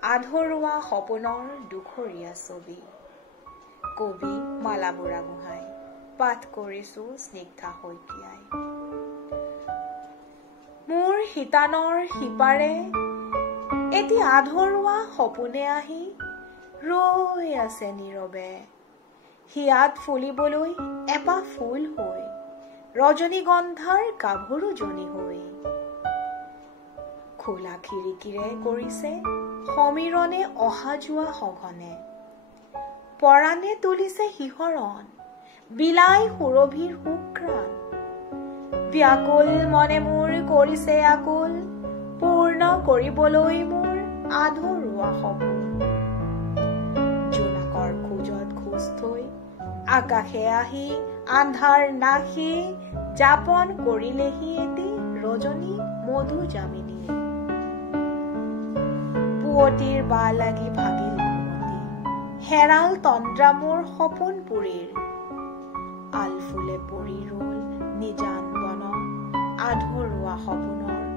আধৰুৱা সপোনৰ দুখৰীয়া ছবি। কবি মালা বুঢ়াগোহাঁই। পাঠ কৰিছো স্নিগ্ধা শইকীয়াই। মোৰ শিতানৰ সিপাৰে এটি আধৰুৱা সপোনে আহি ৰৈ আছে নীৰৱে। হিয়াত ফুলিবলৈ এপাহ ফুল হৈ, ৰজনীগন্ধাৰ গাভৰুজনী হৈ। খোলা খিৰিকীৰে কৰিছে সমীৰণে অহা যোৱা সঘনে। পৰাণে তুলিছে শিহৰণ, বিলাই সুৰভিৰ সুঘ্ৰাণ। ব্যাকুল মনে মোৰ কৰিছে আকুল, পূৰ্ণ কৰিবলৈ মোৰ আধৰুৱা সপোন। জোনাকৰ খোজত খোজ থৈ আকাশে আহি আন্ধাৰ নাশি যাপন কৰিলেহি এটি ৰজনী মধু জামিনী। পুৱতিৰ বা লাগি ভাগিল ঘুমতি, হেৰাল তন্দ্ৰা মোৰ সপোন পুৰীৰ। আলফুলে পৰি ৰল নিজান বন, আধৰুৱা সপোনৰ